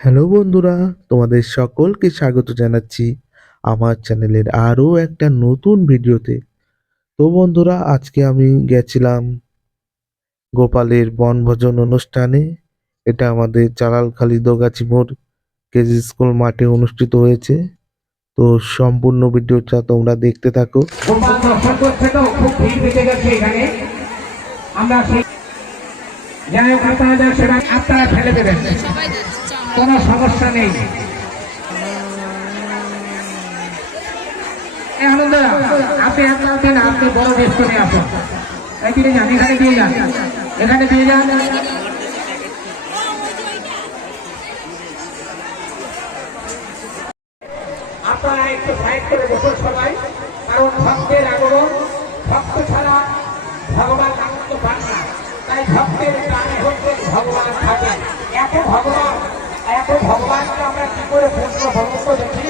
Hello বন্ধুরা, তোমাদের সকলকে স্বাগত জানাচ্ছি আমার চ্যানেলের আরও একটা নতুন ভিডিওতে। তো বন্ধুরা, আজকে আমি গেছিলাম গোপালের বনভোজন অনুষ্ঠানে। এটা আমাদের চালালখালি দোগাছি মোড় কেজি স্কুল মাঠে অনুষ্ঠিত হয়েছে। তো সম্পূর্ণ ভিডিওটা তোমরা দেখতে থাকো। গোপাল দর্শন করছে তো খুব ভিড় বেঁচে গেছে এখানে। আমরা যাই হোক, আপনারা সেটা আপনারা ফেলে দেবেন, কোনো সমস্যা নেই। আনন্দরা আপনি আপনার আপনি বড় ব্যস্ত নিয়ে আসুন, এদিকে যান, এখানে দিয়ে যান, এখানে দিয়ে যান। আপনারা একটু সাইড করে বসুন সবাই, কারণ ভক্তের আগমন, ভক্ত ছাড়া ভগবান আনন্দ পান না। তাই ভক্তের প্রাণে হচ্ছে ভগবান থাকে। এত ভগবানকে আমরা কি করে পূর্ণ ভক্ত দেখি।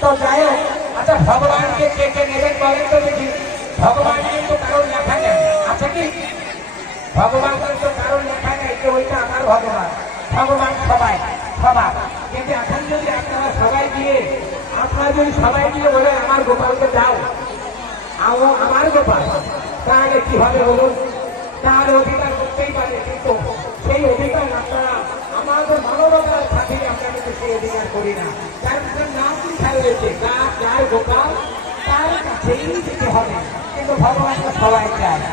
তো যাই হোক, আচ্ছা ভগবানকে কে কে নেবেন বলেন তো দেখি। ভগবান কিন্তু কারণ লেখা নেই, আছে কি? ভগবান কিন্তু কারণ লেখা নেই যে ওইটা আমার ভগবান। ভগবান সবাই সবার, কিন্তু এখন যদি আপনারা সবাই গিয়ে বলেন আমার গোপালকে দাও, আমার গোপাল, তাহলে কি হবে বলুন? তার অধিকার করতেই পারে, কিন্তু সেই অধিকার আপনারা আমাদের মানবতার সাথে আমরা কিন্তু সেই অধিকার করি না। তার নাম কি খেয়াল রয়েছে, যার গোপাল তার কাছেই যেতে হবে। কিন্তু ভগবানকে সবাই চায় না,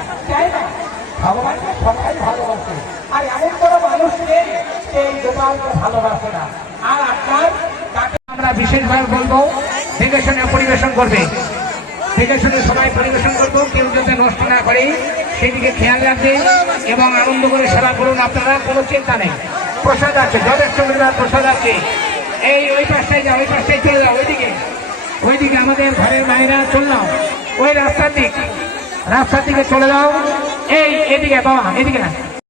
ভগবানকে সবাই ভালোবাসে। আর এমন কোনো মানুষ নেই সেই গোপালকে ভালোবাসে না। আর আপনার তাকে আমরা বিশেষভাবে বলবো দেখে শুনে পরিবেশন করবে, দেখে শুনে সবাই পরিবেশন করবো, কেউ যাতে নষ্ট না করে সেদিকে খেয়াল রাখবে এবং আনন্দ করে সেবা করুন। আপনারা কোনো চিন্তা নেই, প্রসাদ আছে, যথেষ্ট পরিমাণ প্রসাদ আছে। ওই পাশটায় যাও, ওই পাশটায় চলে যাও, ওইদিকে আমাদের ঘরের মায়েরা চললাম, ওই রাস্তার দিকে চলে যাও। এদিকে বাবা, এদিকে না,